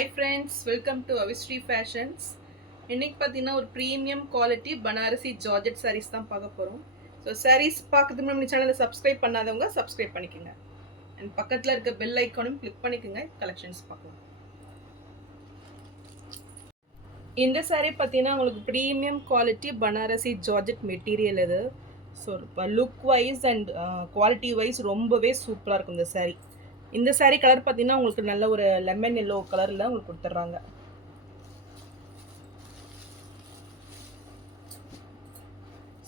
Hi friends, welcome to Avistry Fashions. இன்னைக்கு பார்த்தீங்கன்னா ஒரு premium quality Banarasi georgette sarees தான் பார்க்க போகிறோம். ஸோ சாரீஸ் பார்க்கறதுக்கு முன்னாடி சேனலை சப்ஸ்கிரைப் பண்ணாதவங்க சப்ஸ்கிரைப் பண்ணிக்கோங்க. அண்ட் பக்கத்தில் இருக்க பெல் ஐக்கானும் கிளிக் பண்ணிக்கோங்க. கலெக்ஷன்ஸ் பார்க்கலாம். இந்த சாரீ பார்த்தீங்கன்னா உங்களுக்கு premium quality Banarasi georgette material இது. So look wise and quality wise ரொம்பவே சூப்பராக இருக்கும் இந்த சாரீ. இந்த சாரீ கலர் பார்த்தீங்கன்னா உங்களுக்கு நல்ல ஒரு லெமன் எல்லோ கலரில் உங்களுக்கு கொடுத்துட்றாங்க.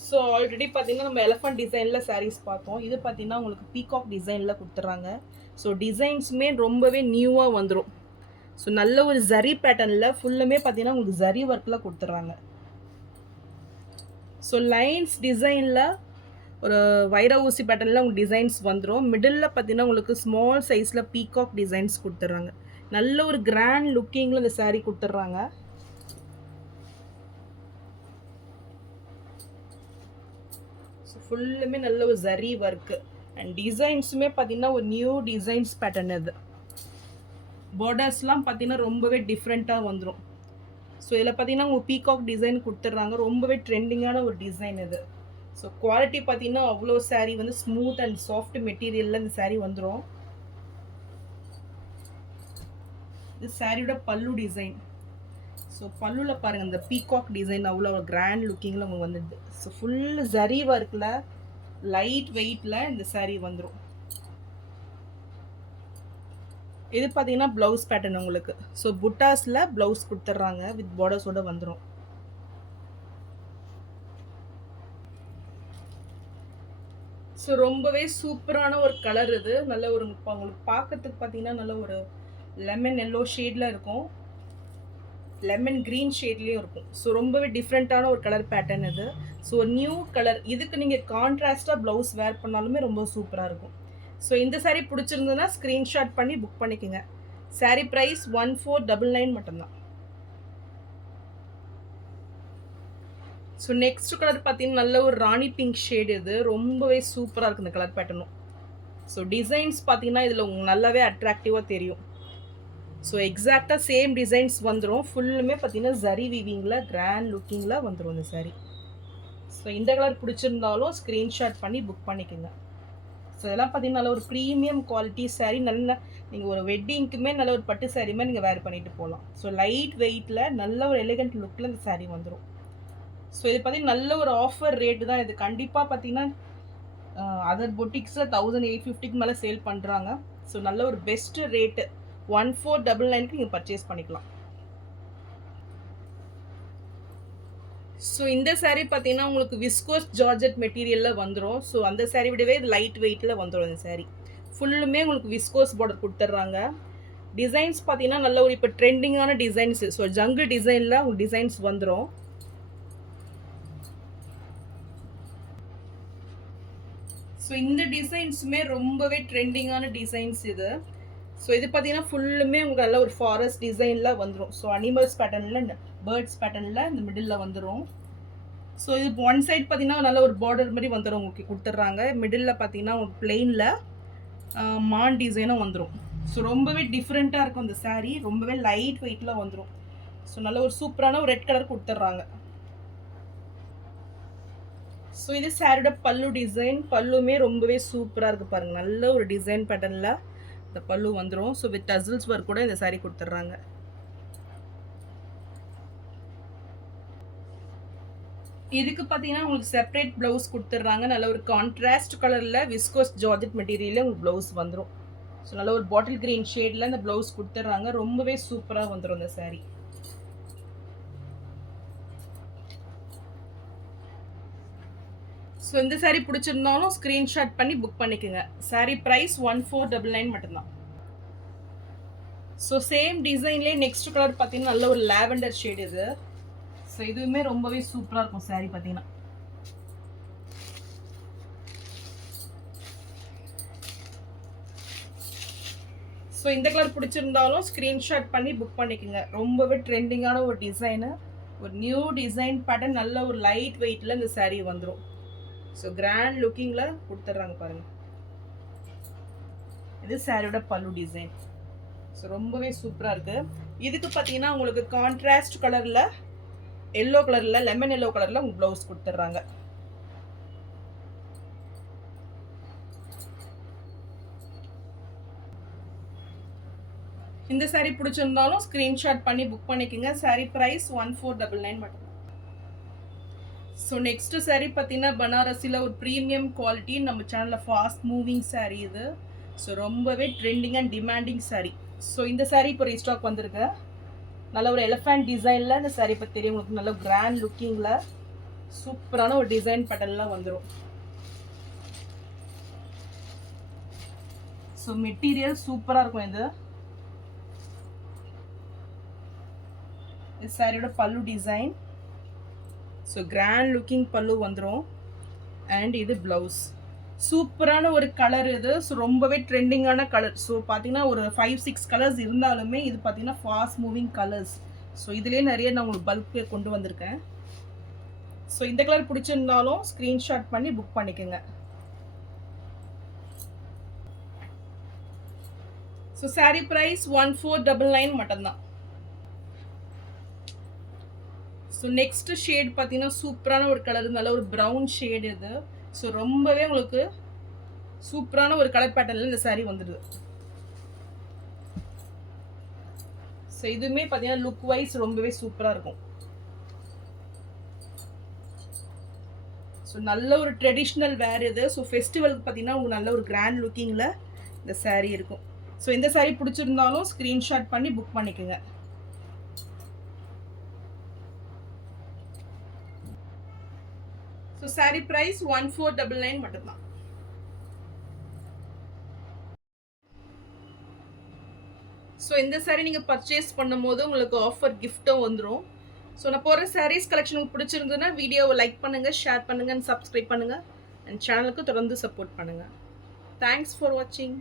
ஸோ ஆல்ரெடி பார்த்தீங்கன்னா நம்ம எலஃபண்ட் டிசைனில் சாரீஸ் பார்த்தோம். இது பார்த்தீங்கன்னா உங்களுக்கு பீகாக் டிசைனில் கொடுத்துட்றாங்க. ஸோ டிசைன்ஸுமே ரொம்பவே நியூவாக வந்துடும். ஸோ நல்ல ஒரு ஜரி பேட்டர்னில் ஃபுல்லுமே பார்த்தீங்கன்னா உங்களுக்கு ஜரி ஒர்க்கில் கொடுத்துட்றாங்க. ஸோ லைன்ஸ் டிசைனில் ஒரு வைர ஊசி பேட்டர்னில் உங்களுக்கு டிசைன்ஸ் வந்துடும். மிடில் பார்த்தீங்கன்னா உங்களுக்கு ஸ்மால் சைஸில் பீகாக் டிசைன்ஸ் கொடுத்துட்றாங்க. நல்ல ஒரு கிராண்ட் லுக்கிங்கில் இந்த சாரீ கொடுத்துட்றாங்க. ஸோ ஃபுல்லுமே நல்ல ஒரு ஜரி ஒர்க்கு அண்ட் டிசைன்ஸுமே பார்த்தீங்கன்னா ஒரு நியூ டிசைன்ஸ் பேட்டர்ன் இது. பார்டர்ஸ்லாம் பார்த்தீங்கன்னா ரொம்பவே டிஃப்ரெண்ட்டாக வந்துடும். ஸோ இதில் பார்த்தீங்கன்னா உங்களுக்கு பீகாக் டிசைன் கொடுத்துட்றாங்க. ரொம்பவே ட்ரெண்டிங்கான ஒரு டிசைன் இது. ஸோ குவாலிட்டி பார்த்தீங்கன்னா அவ்வளோ சாரீ வந்து ஸ்மூத் அண்ட் சாஃப்ட் மெட்டீரியலில் இந்த சாரீ வந்துடும். இது சாரியோட பல்லு டிசைன். ஸோ பல்லுவில் பாருங்கள் இந்த பீகாக் டிசைன் அவ்வளோ ஒரு கிராண்ட் லுக்கிங்கில் உங்களுக்கு வந்துடுது. ஸோ ஃபுல் ஜரி ஒர்க்கில் லைட் வெயிட்டில் இந்த சாரீ வந்துடும். இது பார்த்தீங்கன்னா ப்ளவுஸ் பேட்டர்ன் உங்களுக்கு. ஸோ புட்டாஸில் ப்ளவுஸ் கொடுத்துட்றாங்க வித் பார்டர்ஸோடு வந்துடும். ஸோ ரொம்பவே சூப்பரான ஒரு கலர் இது. நல்ல ஒரு உங்களுக்கு பார்க்கறதுக்கு பார்த்தீங்கன்னா நல்ல ஒரு லெமன் எல்லோ ஷேடில் இருக்கும், லெமன் க்ரீன் ஷேட்லேயும் இருக்கும். ஸோ ரொம்பவே டிஃப்ரெண்ட்டான ஒரு கலர் பேட்டர்ன் இது. So new colour. இதுக்கு நீங்கள் கான்ட்ராஸ்ட்டாக ப்ளவுஸ் வேர் பண்ணாலுமே ரொம்ப சூப்பராக இருக்கும். ஸோ இந்த சாரீ பிடிச்சிருந்ததுன்னா ஸ்க்ரீன்ஷாட் பண்ணி புக் பண்ணிக்கோங்க. சாரீ ப்ரைஸ் 1499 மட்டும்தான். ஸோ நெக்ஸ்ட் கலர் பார்த்தீங்கன்னா நல்ல ஒரு ராணி பிங்க் ஷேடு இது. ரொம்பவே சூப்பராக இருக்குது இந்த கலர் பேட்டர்னும். ஸோ டிசைன்ஸ் பார்த்தீங்கன்னா இதில் உங்களுக்கு நல்லாவே அட்ராக்டிவாக தெரியும். ஸோ எக்ஸாக்டாக சேம் டிசைன்ஸ் வந்துடும். ஃபுல்லுமே பார்த்தீங்கன்னா ஜரி வீவிங்கில் கிராண்ட் லுக்கிங்கில் வந்துடும் இந்த சாரீ. ஸோ இந்த கலர் பிடிச்சிருந்தாலும் ஸ்க்ரீன்ஷாட் பண்ணி புக் பண்ணிக்கோங்க. ஸோ இதெல்லாம் பார்த்தீங்கன்னா நல்ல ஒரு ப்ரீமியம் குவாலிட்டி சாரீ. நல்ல நீங்கள் ஒரு வெட்டிங்க்குமே நல்ல ஒரு பட்டு சாரீமே நீங்கள் வேர் பண்ணிட்டு போகலாம். ஸோ லைட் வெயிட்டில் நல்ல ஒரு எலிகண்ட் லுக்கில் இந்த சாரீ வந்துடும். ஸோ இது பார்த்தீங்கன்னா நல்ல ஒரு ஆஃபர் ரேட்டு தான் இது. கண்டிப்பாக பார்த்தீங்கன்னா அதர் பொட்டிக்ஸில் 1850க்கு மேலே சேல் பண்ணுறாங்க. ஸோ நல்ல ஒரு பெஸ்ட்டு ரேட்டு 1499க்கு நீங்கள் பர்ச்சேஸ் பண்ணிக்கலாம். ஸோ இந்த சாரீ பார்த்தீங்கன்னா உங்களுக்கு விஸ்கோஸ் ஜார்ஜெட் மெட்டீரியலில் வந்துடும். ஸோ அந்த சாரீ விடவே இது லைட் வெயிட்டில் வந்துடும். இந்த சாரீ ஃபுல்லுமே உங்களுக்கு விஸ்கோஸ் பார்டர் கொடுத்துட்றாங்க. டிசைன்ஸ் பார்த்தீங்கன்னா நல்ல ஒரு இப்போ ட்ரெண்டிங்கான டிசைன்ஸு. ஸோ ஜங்கிள் டிசைனில் உங்களுக்கு டிசைன்ஸ் வந்துடும். ஸோ இந்த டிசைன்ஸுமே ரொம்பவே ட்ரெண்டிங்கான டிசைன்ஸ் இது. ஸோ இது பார்த்தீங்கன்னா ஃபுல்லுமே உங்களுக்கு நல்ல ஒரு ஃபாரஸ்ட் டிசைனில் வந்துடும். ஸோ அனிமல்ஸ் பேட்டர்னில் பேர்ட்ஸ் பேட்டர்னில் இந்த மிடில் வந்துடும். ஸோ இது ஒன் சைட் பார்த்தீங்கன்னா நல்ல ஒரு பார்டர் மாதிரி வந்துடும் உங்களுக்கு கொடுத்துட்றாங்க. மிடில் பார்த்தீங்கன்னா உங்களுக்கு பிளெயினில் மான் டிசைனும் வந்துடும். ஸோ ரொம்பவே டிஃப்ரெண்ட்டாக இருக்கும் இந்த சாரீ. ரொம்பவே லைட் வெயிட்டில் வந்துடும். ஸோ நல்ல ஒரு சூப்பரான ஒரு ரெட் கலர் கொடுத்துட்றாங்க. ஸோ இது சாரியோட பல்லு டிசைன். பல்லுமே ரொம்பவே சூப்பராக இருக்குது பாருங்கள். நல்ல ஒரு டிசைன் பேட்டர்னில் இந்த பல்லு வந்துடும். ஸோ வித் டசில்ஸ் ஒர்க் கூட இந்த சாரீ கொடுத்துட்றாங்க. இதுக்கு பார்த்தீங்கன்னா உங்களுக்கு செப்பரேட் ப்ளவுஸ் கொடுத்துட்றாங்க. நல்ல ஒரு கான்ட்ராஸ்ட் கலரில் விஸ்கோஸ் ஜார்ஜெட் மெட்டீரியலில் உங்களுக்கு ப்ளவுஸ் வந்துடும். ஸோ நல்ல ஒரு பாட்டில் க்ரீன் ஷேடில் இந்த ப்ளவுஸ் கொடுத்துட்றாங்க. ரொம்பவே சூப்பராக வந்துடும் இந்த சாரீ. ஸோ இந்த சாரீ பிடிச்சிருந்தாலும் ஸ்க்ரீன்ஷாட் பண்ணி புக் பண்ணிக்கோங்க. சாரீ ப்ரைஸ் 1499 மட்டும்தான். ஸோ சேம் டிசைன்லேயே நெக்ஸ்ட் கலர் பார்த்தீங்கன்னா நல்ல ஒரு லாவெண்டர் ஷேடு இது. ஸோ இதுவுமே ரொம்பவே சூப்பராக இருக்கும் சாரீ பார்த்தீங்கன்னா. ஸோ இந்த கலர் பிடிச்சிருந்தாலும் ஸ்க்ரீன்ஷாட் பண்ணி புக் பண்ணிக்கோங்க. ரொம்பவே ட்ரெண்டிங்கான ஒரு டிசைனு, ஒரு நியூ டிசைன் பேட்டர்ன், நல்ல ஒரு லைட் வெயிட்டில் இந்த சாரீ வந்துடும். ஸோ கிராண்ட் லுக்கிங்கில் கொடுத்துட்றாங்க பாருங்கள். இது சாரியோட பல்லு டிசைன். ஸோ ரொம்பவே சூப்பராக இருக்குது. இதுக்கு பார்த்தீங்கன்னா உங்களுக்கு கான்ட்ராஸ்ட் கலரில் எல்லோ கலரில் லெமன் எல்லோ கலரில் உங்களுக்கு ப்ளவுஸ் கொடுத்துட்றாங்க. இந்த சாரீ பிடிச்சிருந்தாலும் ஸ்க்ரீன்ஷாட் பண்ணி புக் பண்ணிக்கோங்க. சாரீ ப்ரைஸ் 1499 மட்டும். ஸோ நெக்ஸ்ட் சாரீ பார்த்தீங்கன்னா பனாரஸில் ஒரு ப்ரீமியம் குவாலிட்டி நம்ம சேனலில் ஃபாஸ்ட் மூவிங் சாரீ இது. ஸோ ரொம்பவே trending and demanding sari. So இந்த சாரீ இப்போ ரீஸ்டாக் வந்திருக்கு. நல்ல ஒரு எலிஃபண்ட் டிசைனில் இந்த சாரீ பற்றி தெரியும் உங்களுக்கு. நல்ல கிராண்ட் லுக்கிங்கில் சூப்பரான ஒரு டிசைன் பேட்டர்ன்லாம் வந்துடும். ஸோ மெட்டீரியல் சூப்பராக இருக்கும். இது சாரியோட பல்லு டிசைன். ஸோ கிராண்ட் லுக்கிங் பல்லு வந்துடும். அண்ட் இது ப்ளவுஸ். சூப்பரான ஒரு கலர் இது. ஸோ ரொம்பவே ட்ரெண்டிங்கான கலர். ஸோ பார்த்தீங்கன்னா ஒரு 5-6 கலர்ஸ் இருந்தாலுமே இது பார்த்தீங்கன்னா ஃபாஸ்ட் மூவிங் கலர்ஸ். ஸோ இதுலேயே நிறைய நான் உங்களுக்கு பல்க்கு கொண்டு வந்திருக்கேன். ஸோ இந்த கலர் பிடிச்சிருந்தாலும் ஸ்க்ரீன்ஷாட் பண்ணி புக் பண்ணிக்கோங்க. ஸோ சாரீ ப்ரைஸ் 1499 மட்டும்தான். ஸோ நெக்ஸ்ட் ஷேட் பார்த்தீங்கன்னா சூப்பரான ஒரு கலர். நல்ல ஒரு ப்ரௌன் ஷேடு இது. ஸோ ரொம்பவே உங்களுக்கு சூப்பரான ஒரு கலர் பேட்டர்னில் இந்த சாரீ வந்துடுது. ஸோ இதுவுமே பார்த்தீங்கன்னா லுக் வைஸ் ரொம்பவே சூப்பராக இருக்கும். ஸோ நல்ல ஒரு ட்ரெடிஷ்னல் வேர் இது. ஸோ ஃபெஸ்டிவலுக்கு பார்த்தீங்கன்னா உங்களுக்கு நல்ல ஒரு கிராண்ட் லுக்கிங்கில் இந்த சாரீ இருக்கும். ஸோ இந்த சாரீ பிடிச்சிருந்தாலும் ஸ்க்ரீன்ஷாட் பண்ணி புக் பண்ணிக்கோங்க. ஸோ சாரீ ப்ரைஸ் 1499 மட்டும்தான். ஸோ இந்த சாரீ நீங்கள் பர்ச்சேஸ் பண்ணும்போது உங்களுக்கு ஆஃபர் கிஃப்ட்டும் வந்துடும். ஸோ நான் போகிற சாரீஸ் கலெக்ஷன் உங்களுக்கு பிடிச்சிருந்ததுன்னா வீடியோவை லைக் பண்ணுங்கள், ஷேர் பண்ணுங்கள், அண்ட் சப்ஸ்கிரைப் பண்ணுங்கள். அண்ட் சேனலுக்கு தொடர்ந்து சப்போர்ட் பண்ணுங்கள். தேங்க்ஸ் ஃபார் வாட்சிங்.